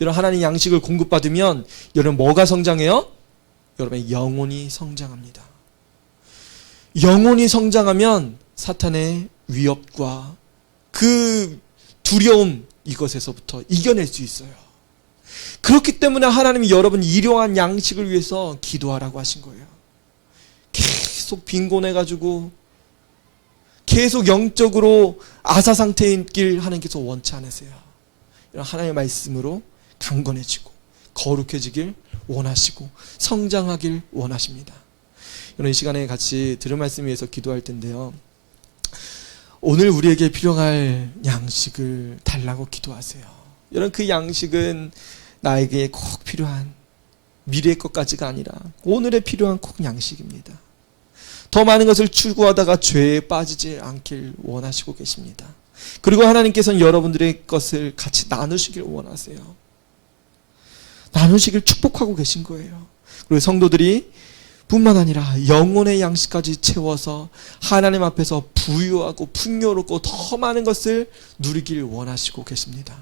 여러분 하나님의 양식을 공급받으면 여러분 뭐가 성장해요? 여러분의 영혼이 성장합니다. 영혼이 성장하면 사탄의 위협과 그 두려움 이것에서부터 이겨낼 수 있어요. 그렇기 때문에 하나님이 여러분 일용할 양식을 위해서 기도하라고 하신 거예요. 계속 빈곤해가지고 계속 영적으로 아사 상태에 있길 하나님께서 원치 않으세요. 하나님의 말씀으로 강건해지고 거룩해지길 원하시고 성장하길 원하십니다. 오늘 이 시간에 같이 들은 말씀 위해서 기도할 텐데요. 오늘 우리에게 필요할 양식을 달라고 기도하세요. 여러분 그 양식은 나에게 꼭 필요한 미래의 것까지가 아니라 오늘에 필요한 꼭 양식입니다. 더 많은 것을 추구하다가 죄에 빠지지 않길 원하시고 계십니다. 그리고 하나님께서는 여러분들의 것을 같이 나누시길 원하세요. 나누시길 축복하고 계신 거예요. 그리고 성도들이 뿐만 아니라 영혼의 양식까지 채워서 하나님 앞에서 부유하고 풍요롭고 더 많은 것을 누리길 원하시고 계십니다.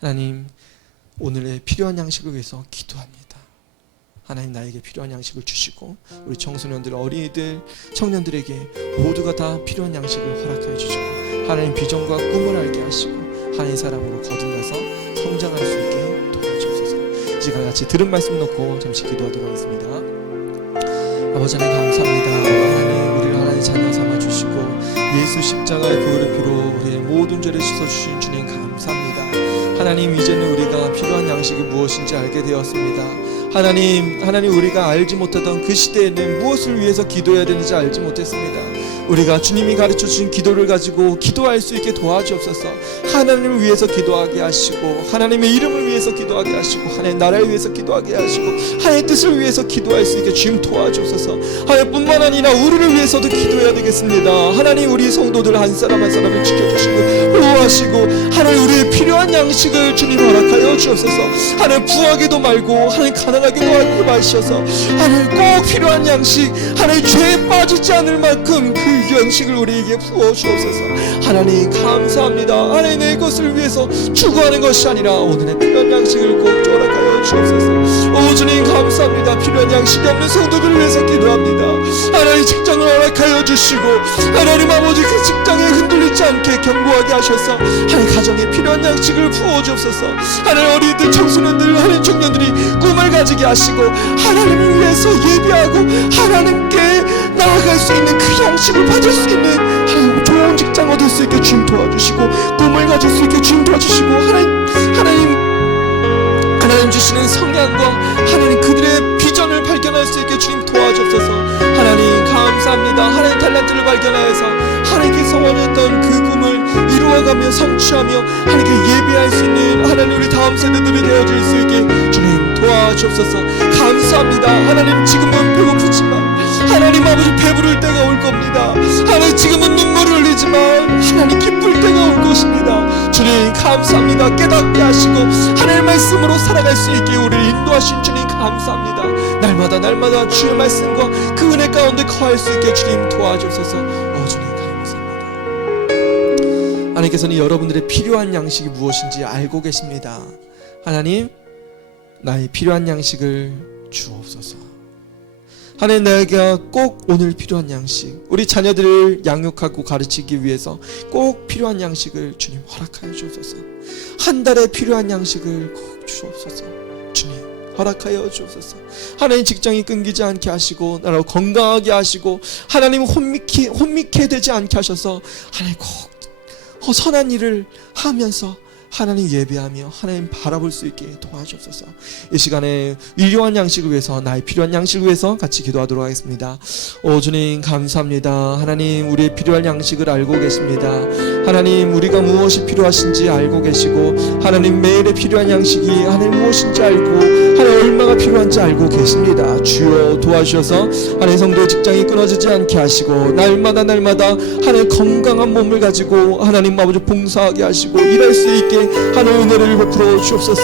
하나님 오늘의 필요한 양식을 위해서 기도합니다. 하나님 나에게 필요한 양식을 주시고 우리 청소년들, 어린이들, 청년들에게 모두가 다 필요한 양식을 허락하여 주시고 하나님 비전과 꿈을 알게 하시고 하나님 사람으로 거듭나서 성장할 수 있게 도와주옵소서. 이 시간 같이 들은 말씀 놓고 잠시 기도하도록 하겠습니다. 아버지 하나님 감사합니다. 하나님 우리를 하나님 자녀 삼아주시고 예수 십자가의 보혈의 피로 우리의 모든 죄를 씻어주신 주님 감사합니다. 하나님 이제는 우리가 필요한 양식이 무엇인지 알게 되었습니다. 하나님 우리가 알지 못하던 그 시대에는 무엇을 위해서 기도해야 되는지 알지 못했습니다. 우리가 주님이 가르쳐 주신 기도를 가지고 기도할 수 있게 도와주옵소서. 하나님을 위해서 기도하게 하시고 하나님의 이름을 위해서 기도하게 하시고 하나님 나라를 위해서 기도하게 하시고 하나님의 뜻을 위해서 기도할 수 있게 주님 도와주옵소서. 하나님뿐만 아니라 우리를 위해서도 기도해야 되겠습니다. 하나님 우리 성도들 한 사람 한 사람을 지켜주시고 보호하시고 하나님 우리의 필요한 양식을 주님 허락하여 주옵소서. 하나님 부하기도 말고 하나님 가난하기도 하지 마셔서 하나님 꼭 필요한 양식 하나님 죄에 빠지지 않을 만큼 그 양식을 우리에게 부어주옵소서. 하나님 감사합니다. 하나님 내 것을 위해서 추구하는 것이 아니라 오늘의 필요한 양식을 꼭 허락하여 주옵소서. 오 주님 감사합니다. 필요한 양식이 없는 성도들을 위해서 기도합니다. 하나님 직장을 허락하여 주시고 하나님 아버지 그 직장에 흔들리지 않게 견고하게 하셔서 하나님 가정에 필요한 양식을 부어주옵소서. 하나님 어린이들, 청소년들, 하나님 청년들이 꿈을 가지게 하시고 하나님을 위해서 예배하고 하나님께 나아갈 수 있는 그 양식을 받을 수 있는 하나님 좋은 직장 얻을 수 있게 주님 도와주시고 꿈을 가질 수 있게 주님 도와주시고 하나님 주시는 성향과 하나님 그들의 비전을 발견할 수 있게 주님 도와주옵소서. 하나님 감사합니다. 하나님 달란트를 발견하여서 하나님께서 원했던 그 꿈을 이루어가며 성취하며 하나님께 예배할 수 있는 하나님 우리 다음 세대들이 되어질 수 있게 주님 도와주옵소서. 감사합니다. 하나님 지금은 배고프지만 하나님 아버지 배부를 때가 올 겁니다. 하나님 지금은 눈물을 흘리지만 하나님 기쁠 때가 올 것입니다. 주님 감사합니다. 깨닫게 하시고 하나님의 말씀으로 살아갈 수 있게 우리를 인도하신 주님 감사합니다. 날마다 주의 말씀과 그 은혜 가운데 거할 수 있게 주님 도와주셔서 주님 감사합니다. 하나님께서는 여러분들의 필요한 양식이 무엇인지 알고 계십니다. 하나님 나의 필요한 양식을 주옵소서. 하나님 내가 꼭 오늘 필요한 양식 우리 자녀들을 양육하고 가르치기 위해서 꼭 필요한 양식을 주님 허락하여 주옵소서. 한 달에 필요한 양식을 꼭 주옵소서. 주님 허락하여 주옵소서. 하나님 직장이 끊기지 않게 하시고 나라를 건강하게 하시고 하나님 혼미케 되지 않게 하셔서 하나님 꼭 선한 일을 하면서 하나님 예배하며 하나님 바라볼 수 있게 도와주옵소서. 이 시간에 일용할 양식을 위해서 나의 필요한 양식을 위해서 같이 기도하도록 하겠습니다. 오 주님 감사합니다. 하나님 우리의 필요한 양식을 알고 계십니다. 하나님 우리가 무엇이 필요하신지 알고 계시고 하나님 매일의 필요한 양식이 하나님 무엇인지 알고 하나님 얼마나 필요한지 알고 계십니다. 주여 도와주셔서 하나님 성도의 직장이 끊어지지 않게 하시고 날마다 하나님 건강한 몸을 가지고 하나님 아버지 봉사하게 하시고 일할 수 있게 하나님 은혜를 베풀어 주옵소서.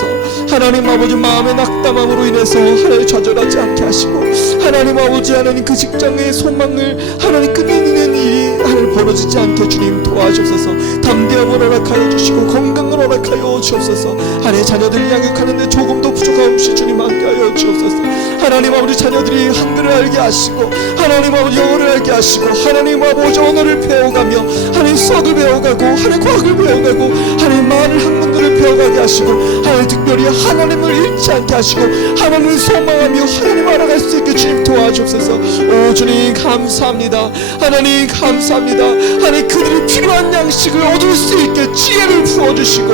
하나님 아버지 마음의 낙담함으로 인해서 하나님 좌절하지 않게 하시고 하나님 아버지 하나님 그 직장의 소망을 하나님 끊는 일이 하나님 벌어지지 않게 주님 도와주옵소서. 담대함을 허락하여 주시고 건강을 허락하여 주옵소서. 하나님 자녀들을 양육하는데 조금도 부족함 없이 주님 함께하여 주옵소서. 하나님 아버지 자녀들이 한글을 알게 하시고 하나님 아버지 영어를 알게 하시고 하나님 아버지 언어를 배워가며 하나님 수학을 배워가고 하나님 과학을 배워가고 하나님 많은 학문들을 배워가게 하시고 하나님 특별히 하나님을 잃지 않게 하시고 하나님을 소망하며 하나님 알아갈 수 있게 주님 도와주옵소서. 오 주님 감사합니다. 하나님 감사합니다. 하나님 그들이 필요한 양식을 얻을 수 있게 지혜를 부어주시고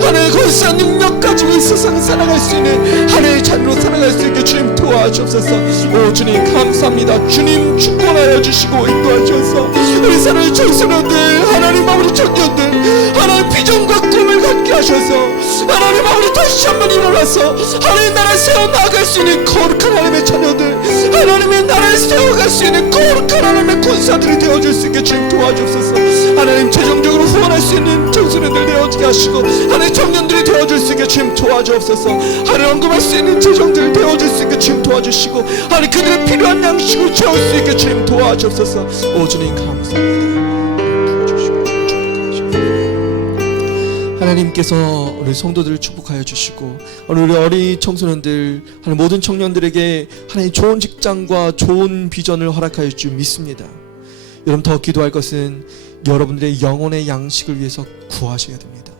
하나님 거룩한 능력 가지고 이 세상 살아갈 수 있는 하나님의 자녀로 살아갈 수 있게 주님 도와주옵소서. 오 주님 감사합니다. 주님 축복하여 주시고 인도하셔서 우리 사랑의 청소년들 하나님 아버지 청년들 하나님 비전과 꿈을 갖게 하셔서 하나님 아버지 다시 한번 일어나서 하나님 나라를 세워나갈 수 있는 거룩한 하나님의 자녀들 하나님의 나라를 세워갈 수 있는 거룩한 하나님의 군사들이 되어줄 수 있게 주님 도와주옵소서. 하나님 최종적으로 후원할 수 있는 청소년들 되어지게 하시고 하나님 청년들이 되어줄 수 있게 주님 도와주옵소서. 하나님 언급할 수 있는 재정들 되어줄 수 있게 주님 도와주시고 하나님 그들의 필요한 양식을 채울 수 있게 주님 도와주옵소서. 오 주님 감사합니다. 하나님께서 우리 성도들을 축복하여 주시고 우리 어린 청소년들 하나님 모든 청년들에게 하나님 좋은 직장과 좋은 비전을 허락하여 줄 줄 믿습니다. 여러분 더 기도할 것은 여러분들의 영혼의 양식을 위해서 구하셔야 됩니다.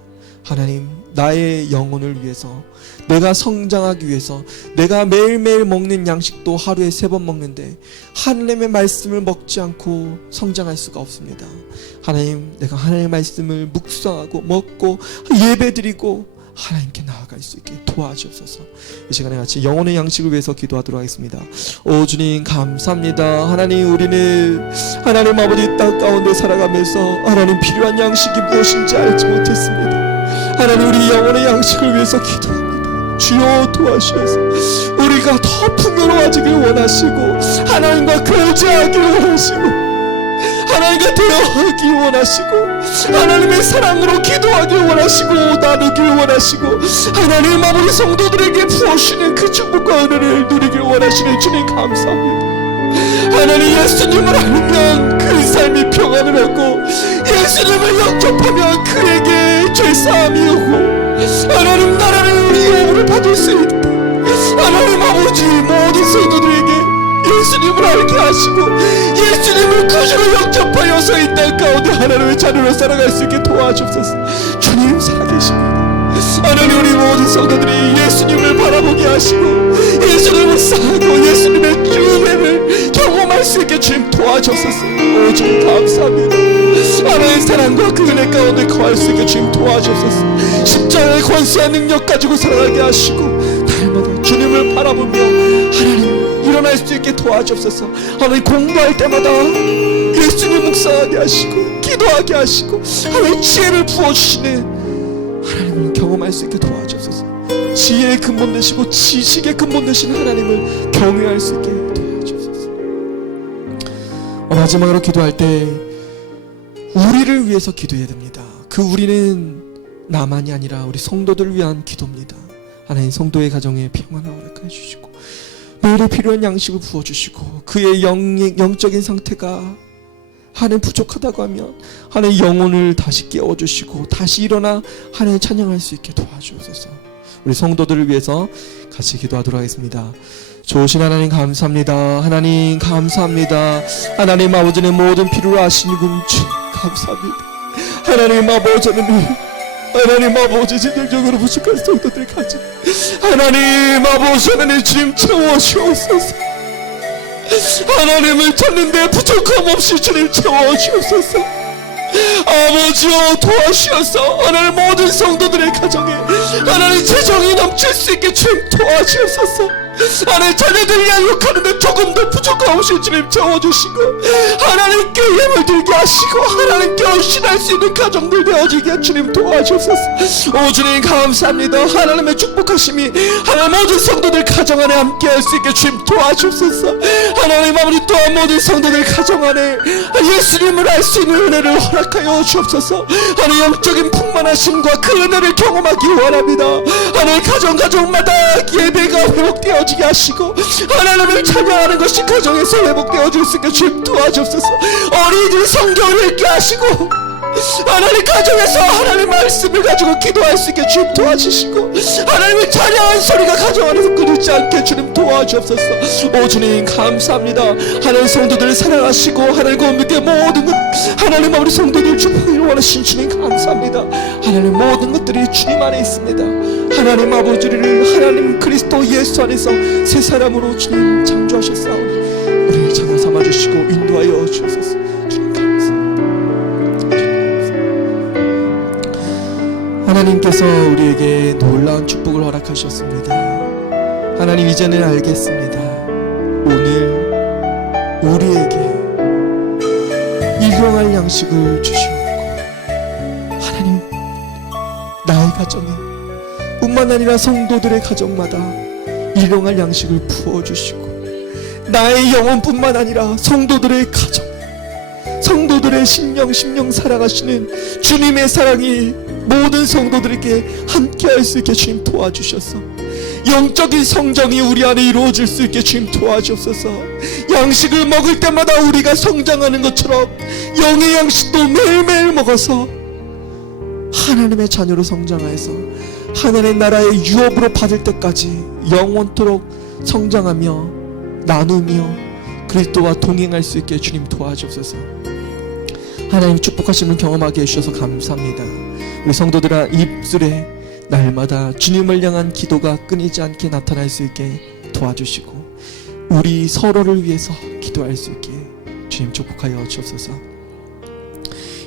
하나님 나의 영혼을 위해서 내가 성장하기 위해서 내가 매일매일 먹는 양식도 하루에 3번 먹는데 하나님의 말씀을 먹지 않고 성장할 수가 없습니다. 하나님 내가 하나님의 말씀을 묵상하고 먹고 예배드리고 하나님께 나아갈 수 있게 도와주옵소서. 이 시간에 같이 영혼의 양식을 위해서 기도하도록 하겠습니다. 오 주님 감사합니다. 하나님 우리는 하나님 아버지 땅 가운데 살아가면서 하나님 필요한 양식이 무엇인지 알지 못했습니다. 하나님 우리 영혼의 양식을 위해서 기도합니다. 주여 도와주셔서 우리가 더 풍요로워지길 원하시고 하나님과 교제하길 원하시고 하나님과 대화하길 원하시고 하나님의 사랑으로 기도하길 원하시고 나누길 원하시고 하나님 아버지 성도들에게 부어주시는 그 축복과 은혜를 누리길 원하시는 주님 감사합니다. 하나님 예수님을 알면 그 삶이 평안을 얻고 예수님을 영접하면 그에게 죄사함이 오고 하나님 나라를 우리 예물을 받을 수 있다. 하나님 아버지 모든 성도들에게 예수님을 알게 하시고 예수님을 구주로 영접하여서 이 땅 가운데 하나님의 자녀로 살아갈 수 있게 도와주옵소서. 주님 살아계십니다. 하나님 우리 모든 성도들이 예수님을 바라보게 하시고 예수님을 쌓고 예수님의 은혜를 경험할 수 있게 주님 도와주옵소서. 오 주님 감사합니다. 하나님의 사랑과 그 은혜 가운데 거할 수 있게 주님 도와주옵소서. 십자가의 권세와 능력 가지고 살아가게 하시고 날마다 주님을 바라보며 하나님 일어날 수 있게 도와주옵소서. 하나님 공부할 때마다 예수님 묵상하게 하시고 기도하게 하시고 하나님 지혜를 부어주시는 하나님을 경험할 수 있게 도와주옵소서. 지혜의 근본 되시고 지식의 근본 되신 하나님을 경외할 수 있게 도와주옵소서. 마지막으로 기도할 때 우리를 위해서 기도해야 됩니다. 그 우리는 나만이 아니라 우리 성도들을 위한 기도입니다. 하나님 성도의 가정에 평안을 허락해 주시고 매일에 필요한 양식을 부어주시고 그의 영적인 상태가 하나님 부족하다고 하면 하나님 영혼을 다시 깨워주시고 다시 일어나 하나님 찬양할 수 있게 도와주옵소서. 우리 성도들을 위해서 같이 기도하도록 하겠습니다. 좋으신 하나님 감사합니다. 하나님 감사합니다. 하나님 아버지는 모든 필요를 아시는 분 주님 감사합니다. 하나님 아버지는 하나님 아버지 진정적으로 부족한 성도들 가정 하나님 아버지 하나님 주님 채워주옵소서. 하나님을 찾는데 부족함 없이 주님 채워주옵소서. 아버지여 도와주셔서 하나님 모든 성도들의 가정에 하나님 재정이 넘칠 수 있게 주님 도와주옵소서. 하나님 자녀들이 양육하는데 조금 더 부족함 없이 주님 채워주시고 하나님께 힘을 들게 하시고 하나님께 헌신할 수 있는 가정들 되어지게 주님 도와주옵소서. 오 주님 감사합니다. 하나님의 축복하심이 하나님 모든 성도들 가정 안에 함께할 수 있게 주님 도와주옵소서. 하나님 아버지 또한 모든 성도들 가정 안에 예수님을 알 수 있는 은혜를 허락하여 주옵소서. 하나님 영적인 풍만하심과 그 은혜를 경험하기 원합니다. 하나님 가정마다 예배가 회복되어지게 하시고 하나님을 찬양하는 것이 가정에서 회복되어질 수 있게 주님 도와주옵소서. 어린이들이 성경을 읽게 하시고 하나님 가정에서 하나님 말씀을 가지고 기도할 수 있게 주님 도와주시고 하나님의 찬양한 소리가 가정 안에서 끊이지 않게 주님 도와주옵소서. 오 주님 감사합니다. 하나님 성도들을 사랑하시고 하나님과 함께 모든 것 하나님 아버지 성도들 축복을 원하신 주님 감사합니다. 하나님 모든 것들이 주님 안에 있습니다. 하나님 아버지를 하나님 그리스도 예수 안에서 새 사람으로 주님 창조하셨사오니 우리를 자녀 삼아주시고 인도하여 주옵소서. 하나님께서 우리에게 놀라운 축복을 허락하셨습니다. 하나님 이제는 알겠습니다. 오늘 우리에게 일용할 양식을 주시옵고 하나님 나의 가정에 뿐만 아니라 성도들의 가정마다 일용할 양식을 부어주시고 나의 영혼뿐만 아니라 성도들의 가정 성도들의 심령 사랑하시는 주님의 사랑이 모든 성도들에게 함께할 수 있게 주님 도와주셔서 영적인 성장이 우리 안에 이루어질 수 있게 주님 도와주옵소서. 양식을 먹을 때마다 우리가 성장하는 것처럼 영의 양식도 매일매일 먹어서 하나님의 자녀로 성장하여서 하나님의 나라의 유업으로 받을 때까지 영원토록 성장하며 나누며 그리스도와 동행할 수 있게 주님 도와주옵소서. 하나님 축복하시는 경험하게 해주셔서 감사합니다. 우리 성도들아 입술에 날마다 주님을 향한 기도가 끊이지 않게 나타날 수 있게 도와주시고 우리 서로를 위해서 기도할 수 있게 주님 축복하여 주옵소서.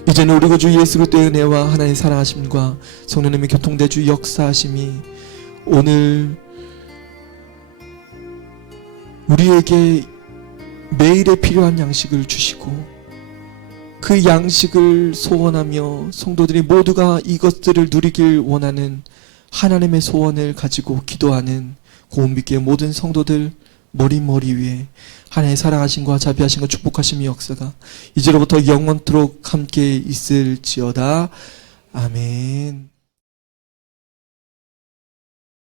이제는 우리 구주 예수 그리스도의 은혜와 하나님의 사랑하심과 성령님의 교통대주 역사하심이 오늘 우리에게 매일에 필요한 양식을 주시고 그 양식을 소원하며 성도들이 모두가 이것들을 누리길 원하는 하나님의 소원을 가지고 기도하는 고운빛교회 모든 성도들 머리 위에 하나님의 사랑하심과 자비하심과 축복하심의 역사가 이제로부터 영원토록 함께 있을지어다. 아멘.